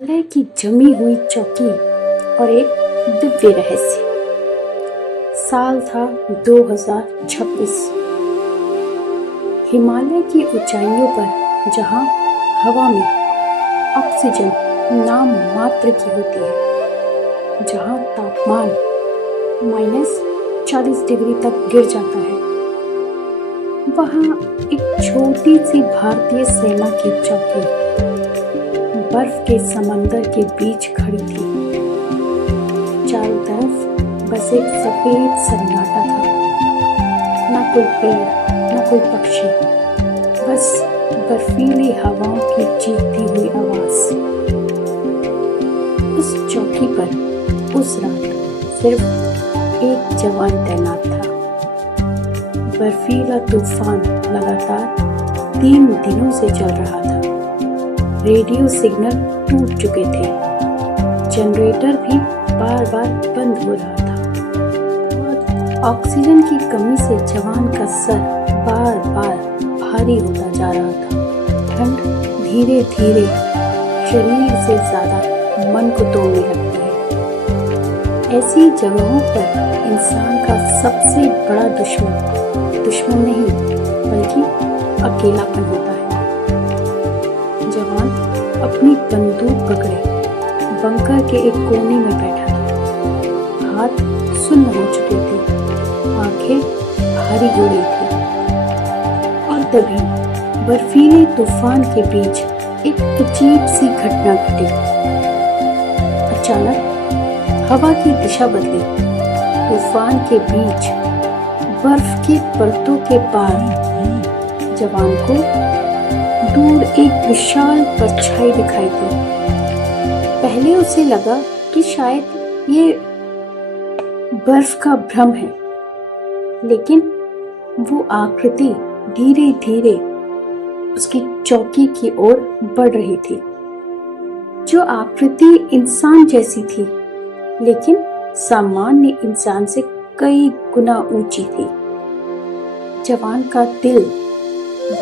हिमालय की जमी हुई चौकी और एक दिव्य रहस्य। साल था 2026। हिमालय की ऊंचाइयों पर जहां हवा में ऑक्सीजन नाम मात्र की होती है, जहां तापमान -40 डिग्री तक गिर जाता है, वहां एक छोटी सी भारतीय सेना की चौकी बर्फ के समंदर के बीच खड़ी थी। चारों तरफ बस एक सफेद सन्नाटा था। न कोई पेड़, न कोई पक्षी, बस बर्फीली हवाओं की चीखती हुई आवाज। उस चौकी पर उस रात सिर्फ एक जवान तैनात था। बर्फीला तूफान लगातार 3 दिनों से चल रहा था। रेडियो सिग्नल टूट चुके थे, जनरेटर भी बार बार बंद हो रहा था और ऑक्सीजन की कमी से जवान का सर बार बार भारी होता जा रहा था। ठंड धीरे धीरे शरीर से ज्यादा मन को तोड़ने लगती है। ऐसी जगहों पर इंसान का सबसे बड़ा दुश्मन नहीं बल्कि अकेलापन होता है। जवान अपनी बंदूक पकड़े बंकर के एक कोने में बैठा था। हाथ सुन्न हो चुके थे, आंखें भारी हो रही थी और तभी बर्फीले तूफान के बीच एक अजीब सी घटना घटी। अचानक हवा की दिशा बदली। तूफान के बीच बर्फ की परतों के पार जवान को दूर एक विशाल परछाई दिखाई दी। पहले उसे लगा कि शायद ये बर्फ का भ्रम है, लेकिन वो आकृति धीरे धीरे उसकी चौकी की ओर बढ़ रही थी। जो आकृति इंसान जैसी थी, लेकिन सामान्य इंसान से कई गुना ऊंची थी। जवान का दिल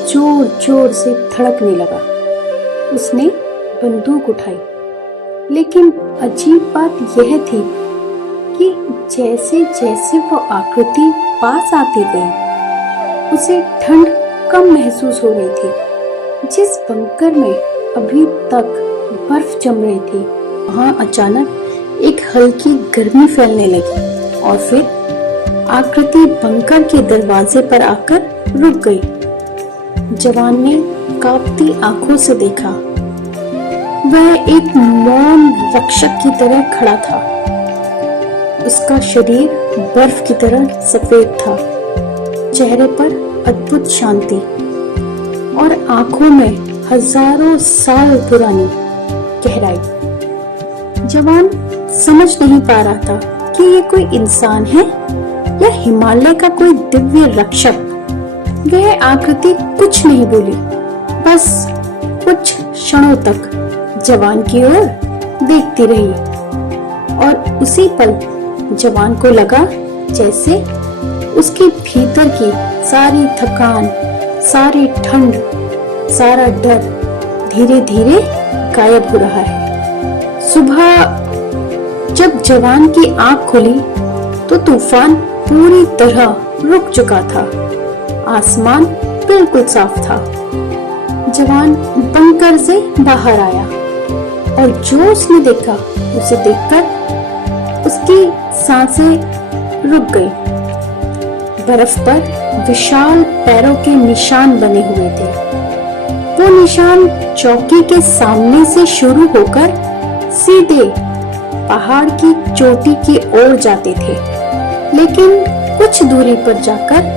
जोर जोर से धड़कने लगा। उसने बंदूक उठाई, लेकिन अजीब बात यह थी कि जैसे जैसे वो आकृति पास आती गई, उसे ठंड कम महसूस हो रही थी। जिस बंकर में अभी तक बर्फ जम रही थी, वहां अचानक एक हल्की गर्मी फैलने लगी और फिर आकृति बंकर के दरवाजे पर आकर रुक गई। जवान ने कांपती आंखों से देखा। वह एक मौन रक्षक की तरह खड़ा था। उसका शरीर बर्फ की तरह सफेद था, चेहरे पर अद्भुत शांति और आंखों में हजारों साल पुरानी गहराई। जवान समझ नहीं पा रहा था कि ये कोई इंसान है या हिमालय का कोई दिव्य रक्षक। वह आकृति कुछ नहीं बोली, बस कुछ क्षणों तक जवान की ओर देखती रही और उसी पल जवान को लगा जैसे उसके भीतर की सारी थकान, सारी ठंड, सारा डर धीरे धीरे गायब हो रहा है। सुबह जब जवान की आंख खुली तो तूफान पूरी तरह रुक चुका था। आसमान बिल्कुल साफ था। जवान बंकर से बाहर आया और जो उसने देखा, उसे देखकर उसकी सांसें रुक गई। बर्फ पर विशाल पैरों के निशान बने हुए थे। वो निशान चौकी के सामने से शुरू होकर सीधे पहाड़ की चोटी की ओर जाते थे, लेकिन कुछ दूरी पर जाकर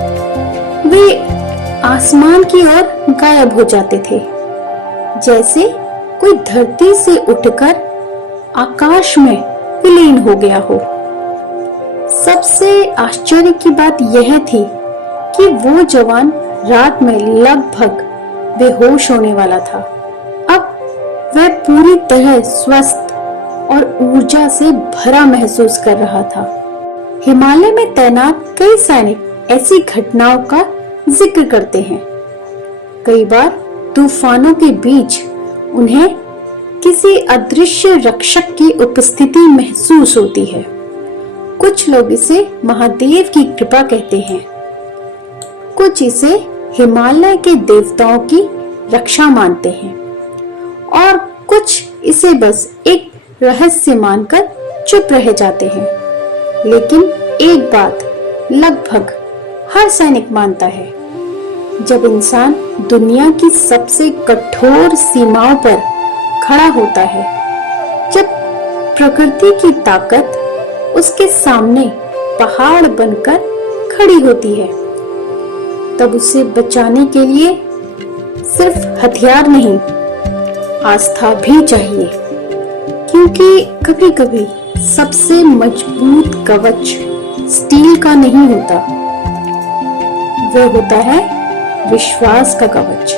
वे आसमान की ओर गायब हो जाते थे, जैसे कोई धरती से उठकर आकाश में विलीन हो गया हो। सबसे आश्चर्य की बात यह थी कि वो जवान रात में लगभग बेहोश होने वाला था। अब वह पूरी तरह स्वस्थ और ऊर्जा से भरा महसूस कर रहा था। हिमालय में तैनात कई सैनिक ऐसी घटनाओं का जिक्र करते हैं। कई बार तूफानों के बीच उन्हें किसी अदृश्य रक्षक की उपस्थिति महसूस होती है। कुछ लोग इसे महादेव की कृपा कहते हैं, कुछ इसे हिमालय के देवताओं की रक्षा मानते हैं और कुछ इसे बस एक रहस्य मानकर चुप रह जाते हैं। लेकिन एक बात लगभग हर सैनिक मानता है, जब इंसान दुनिया की सबसे कठोर सीमाओं पर खड़ा होता है, जब प्रकृति की ताकत उसके सामने पहाड़ बनकर खड़ी होती है, तब उसे बचाने के लिए सिर्फ हथियार नहीं, आस्था भी चाहिए। क्योंकि कभी-कभी सबसे मजबूत कवच स्टील का नहीं होता, वह होता है विश्वास का कवच।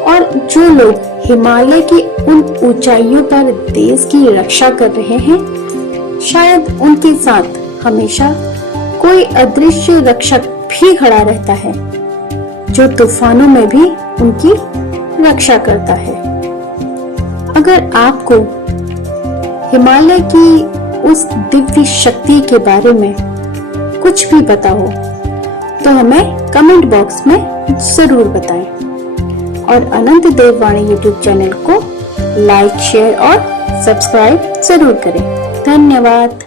और जो लोग हिमालय की उन ऊंचाइयों पर देश की रक्षा कर रहे हैं, शायद उनके साथ हमेशा कोई अदृश्य रक्षक भी खड़ा रहता है, जो तूफानों में भी उनकी रक्षा करता है। अगर आपको हिमालय की उस दिव्य शक्ति के बारे में कुछ भी पता हो, तो हमें कमेंट बॉक्स में जरूर बताएं और अनंत देववाणी यूट्यूब चैनल को लाइक, शेयर और सब्सक्राइब जरूर करें। धन्यवाद।